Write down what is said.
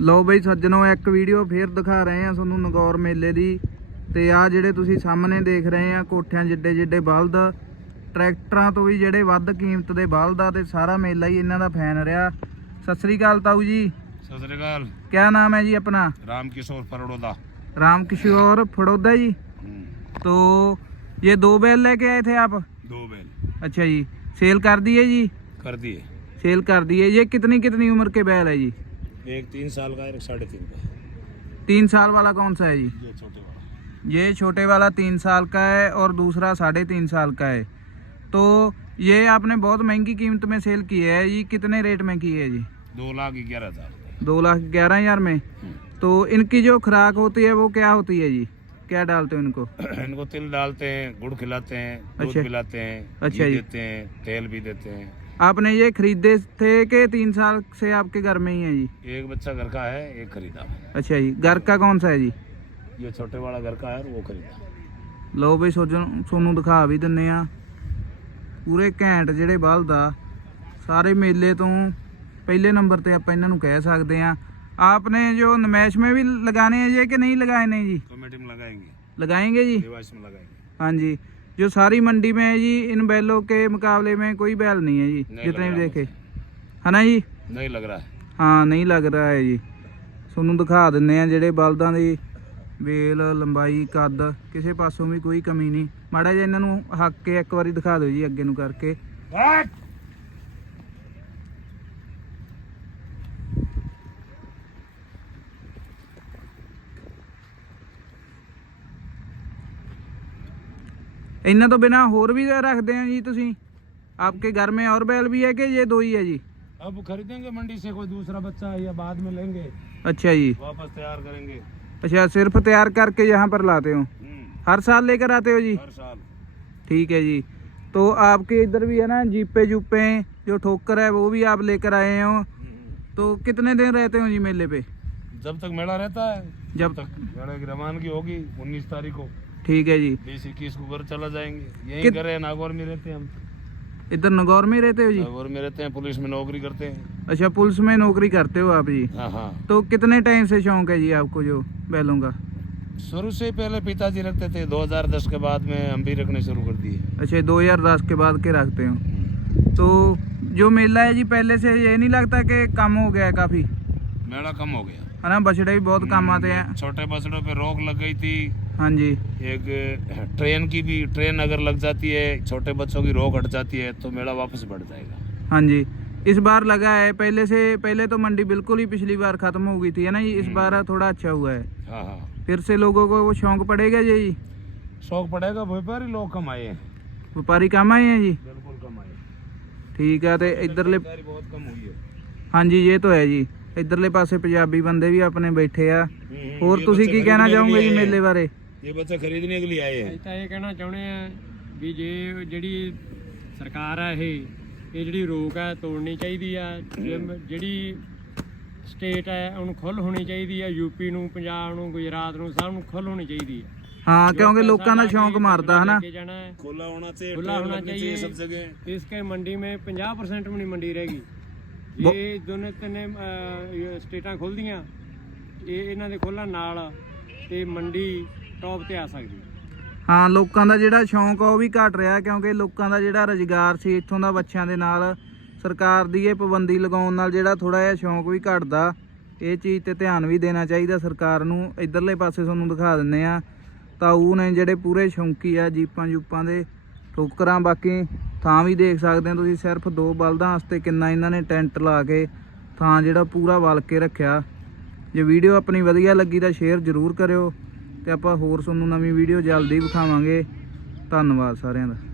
ਲਓ ਬਈ ਸੱਜਣੋ ਇੱਕ ਵੀਡੀਓ ਫੇਰ ਦਿਖਾ ਰਹੇ ਆ ਤੁਹਾਨੂੰ ਨਗੌਰ ਮੇਲੇ ਦੀ ਤੇ ਆ ਜਿਹੜੇ ਤੁਸੀਂ ਸਾਹਮਣੇ ਦੇਖ ਰਹੇ ਆ ਕੋਠਿਆਂ ਜਿੱਡੇ ਜਿੱਡੇ ਬਲਦ ਟਰੈਕਟਰਾਂ ਤੋਂ ਵੀ ਜਿਹੜੇ ਵੱਧ ਕੀਮਤ ਦੇ ਬਲਦ ਆ ਤੇ ਸਾਰਾ ਮੇਲਾ ਹੀ ਇਹਨਾਂ ਦਾ ਫੈਨ ਰਿਹਾ ਸਤਿ ਸ੍ਰੀ ਅਕਾਲ ਤਾਊ ਜੀ सत श्रीकाल ਕਿਆ ਨਾਮ ਹੈ ਜੀ ਆਪਣਾ राम किशोर परोड़ा राम किशोर फड़ौदा जी तो ये दो बैल लेके आए थे आप दो बैल अच्छा जी सेल कर दिए जी कर दिए सेल कर दिए ये कितनी कितनी उम्र के बैल है जी एक तीन साल का एक साढ़े तीन का। तीन साल वाला कौन सा है जी? ये छोटे वाला। ये छोटे वाला तीन साल का है और दूसरा साढ़े तीन साल का है। तो ये आपने बहुत महँगी कीमत में सेल की है। ये कितने रेट में की है जी? दो लाख ग्यारह हज़ार। दो लाख ग्यारह हज़ार में? तो इनकी जो खुराक होती है वो क्या होती है जी? क्या डालते हो इनको? इनको तिल डालते हैं गुड़ खिलाते हैं दूध अच्छा। पिलाते हैं अच्छा जी। देते हैं तेल भी देते हैं। आपने ये खरीदे थे कि तीन साल से आपके घर में ही है जी एक बच्चा घर का है एक खरीदा अच्छा जी घर का कौन सा है जी ये छोटे वाला घर का है और वो खरीदा ਲਓ ਬਈ ਸੋਜਨ ਤੁਹਾਨੂੰ ਦਿਖਾ ਵੀ ਦਿੰਨੇ ਆ ਪੂਰੇ ਘੈਂਟ ਜਿਹੜੇ ਬਲਦ ਆ ਸਾਰੇ ਮੇਲੇ ਤੋਂ ਪਹਿਲੇ ਨੰਬਰ ਤੇ ਆਪਾਂ ਇਹਨਾਂ ਨੂੰ ਕਹਿ ਸਕਦੇ ਆ आपने जो नमैश में भी लगाने हैं ये कि नहीं लगाए नहीं जी कमेटी में लगाएंगे लगाएंगे जी डिवाइस में लगाएंगे हाँ जी जो सारी मंडी में है जी इन बैलों के मुकाबले में कोई बैल नहीं है जी नहीं जितने लग भी रहा देखे मुझे। है ना जी नहीं लग रहा है ਹਾਂ ਨਹੀਂ ਲੱਗ ਰਿਹਾ ਹੈ ਜੀ ਤੁਹਾਨੂੰ ਦਿਖਾ ਦਿੰਨੇ ਆ ਜਿਹੜੇ ਬਲਦਾਂ ਦੀ ਵੇਲ ਲੰਬਾਈ ਕੱਦ ਕਿਸੇ ਪਾਸੋਂ ਵੀ ਕੋਈ ਕਮੀ ਨਹੀਂ ਮਾੜਾ ਜਿਹਾ ਇਹਨਾਂ ਨੂੰ ਹੱਕ ਕੇ ਇੱਕ ਵਾਰੀ ਦਿਖਾ ਦਿਓ ਜੀ ਅੱਗੇ ਨੂੰ ਕਰਕੇ ਇਹਨਾਂ ਤੋਂ ਬਿਨਾ ਹੋਰ ਵੀ ਰੱਖਦੇ ਆ ਜੀ ਤੁਸੀਂ ਆਪਕੇ ਘਰ में और बैल भी है कि ये दो ही है जी अब खरीदेंगे मंडी से कोई दूसरा बच्चा या बाद में लेंगे अच्छा जी वापस तैयार करेंगे अच्छा सिर्फ तैयार करके यहाँ पर लाते हो हम्म, हर साल लेकर आते हो जी हर साल ठीक है जी तो आपके इधर भी है ना जीपे जूपे जो ठोकर है वो भी आप लेकर आए हो हम्म, तो कितने दिन रहते हो जी मेले पे जब तक मेला रहता है जब तक मेले की रवानगी होगी उन्नीस तारीख को ठीक है जी। बीस इक्कीस को घर चला जाएँगे। यहीं घर है नागौर में रहते हैं हम। इधर नगौर में रहते हो जी? नागौर में रहते हैं पुलिस में नौकरी करते हैं। अच्छा पुलिस में नौकरी करते हो आप जी? हाँ हाँ। तो कितने टाइम से शौक है जी आपको जो बैलों का? शुरू से पहले पिताजी रखते थे 2010 के बाद में हम भी रखने शुरू कर दिए। अच्छा 2010 के बाद के रखते हो। तो जो मेला है जी पहले से ये नहीं लगता कि कम हो गया है काफ़ी? मेला कम हो गया। है ना बछड़े भी बहुत कम आते हैं। छोटे बछड़ों पे रोक लग गई थी। हाँ जी। एक ट्रेन की भी ट्रेन अगर लग जाती है छोटे बच्चों की रोक हट जाती है तो मेला वापस बढ़ जाएगा। हाँ जी। इस बार लगा है पहले से पहले तो मंडी बिल्कुल ही पिछली बार खत्म हो गई थी है ना इस बार थोड़ा अच्छा हुआ है। हाँ हाँ। फिर से लोगों को वो शौक पड़ेगा जी? शौक पड़ेगा व्यापारी लोग कम आए हैं। व्यापारी कम आए हैं जी? बिल्कुल कम आए ठीक है तो इधरले खरीदारी बहुत कम हुई है। हाँ जी ये तो है जी। ਇਧਰਲੇ ਪਾਸੇ ਪੰਜਾਬੀ ਬੰਦੇ ਵੀ ਆਪਣੇ ਬੈਠੇ ਆ। ਹੋਰ ਤੁਸੀਂ ਕੀ ਕਹਿਣਾ ਚਾਹੋਗੇ ਜੀ ਮੇਲੇ ਬਾਰੇ? ਇਹ ਬੱਚਾ ਖਰੀਦਣੇ ਲਈ ਆਏ ਹੈ ਤਾਂ ਇਹ ਕਹਿਣਾ ਚਾਹੁੰਦੇ ਆ ਵੀ ਜੇ ਜਿਹੜੀ ਸਰਕਾਰ ਆ ਇਹ ਇਹ ਜਿਹੜੀ ਰੋਕ ਹੈ ਤੋੜਨੀ ਚਾਹੀਦੀ ਆ ਜਿਹੜੀ ਸਟੇਟ ਹੈ ਉਹਨੂੰ ਖੁੱਲ ਹੋਣੀ ਚਾਹੀਦੀ ਆ ਯੂਪੀ ਨੂੰ ਪੰਜਾਬ ਨੂੰ ਗੁਜਰਾਤ ਨੂੰ ਸਭ ਨੂੰ ਖੁੱਲ ਹੋਣੀ ਚਾਹੀਦੀ ਆ। ਹਾਂ ਕਿਉਂਕਿ ਲੋਕਾਂ ਦਾ ਸ਼ੌਂਕ ਮਾਰਦਾ ਹਨਾ? ਖੁੱਲਾ ਹੋਣਾ ਤੇ ਖੁੱਲਾ ਹੋਣਾ ਚਾਹੀਏ ਇਸ ਕੇ ਮੰਡੀ ਮੇ 50% ਵੀ ਨਹੀਂ ਮੰਡੀ ਰਹਿ ਗਈ। ਇਹ ਦੋਨੇ ਤਿੰਨੇ ਸਟੇਟਾਂ ਖੁੱਲਦੀਆਂ ਇਹ ਇਹਨਾਂ ਦੇ ਖੋਲਣ ਨਾਲ ਤੇ ਮੰਡੀ ਟੌਪ ਤੇ ਆ ਸਕਦੀ ਹਾਂ। ਲੋਕਾਂ ਦਾ ਜਿਹੜਾ ਸ਼ੌਂਕ ਆ ਉਹ ਵੀ ਘਟ ਰਿਹਾ ਕਿਉਂਕਿ ਲੋਕਾਂ ਦਾ ਜਿਹੜਾ ਰੁਜ਼ਗਾਰ ਸੀ ਇੱਥੋਂ ਦਾ ਬੱਚਿਆਂ ਦੇ ਨਾਲ ਸਰਕਾਰ ਦੀ ਇਹ ਪਾਬੰਦੀ ਲਗਾਉਣ ਨਾਲ ਜਿਹੜਾ ਥੋੜਾ ਜਿਹਾ ਸ਼ੌਂਕ ਵੀ ਘਟਦਾ ਇਹ ਚੀਜ਼ ਤੇ ਧਿਆਨ ਵੀ ਦੇਣਾ ਚਾਹੀਦਾ ਸਰਕਾਰ ਨੂੰ। ਇਧਰਲੇ ਪਾਸੇ ਤੁਹਾਨੂੰ ਦਿਖਾ ਦਿੰਨੇ ਆ ਤਾਊ ਨੇ ਜਿਹੜੇ ਪੂਰੇ ਸ਼ੌਂਕੀ ਆ ਜੀਪਾਂ ਜੂਪਾਂ ਦੇ ਠੋਕਰਾਂ, ਬਾਕੀ ਥਾਂ ਵੀ ਦੇਖ ਸਕਦੇ ਹੋ ਤੁਸੀਂ, ਸਿਰਫ ਦੋ ਬਲਦਾਂ ਵਾਸਤੇ ਕਿੰਨਾ ਇਹਨਾਂ ਨੇ ਟੈਂਟ ਲਾ ਕੇ ਥਾਂ ਜਿਹੜਾ ਪੂਰਾ ਵਲ ਕੇ ਰੱਖਿਆ। ਜੇ ਵੀਡੀਓ ਆਪਣੀ ਵਧੀਆ ਲੱਗੀ ਤਾਂ ਸ਼ੇਅਰ ਜ਼ਰੂਰ ਕਰਿਓ ਤੇ ਆਪਾਂ ਹੋਰ ਤੁਹਾਨੂੰ ਨਵੀਂ ਵੀਡੀਓ ਜਲਦੀ ਵਿਖਾਵਾਂਗੇ। ਧੰਨਵਾਦ ਸਾਰਿਆਂ ਦਾ।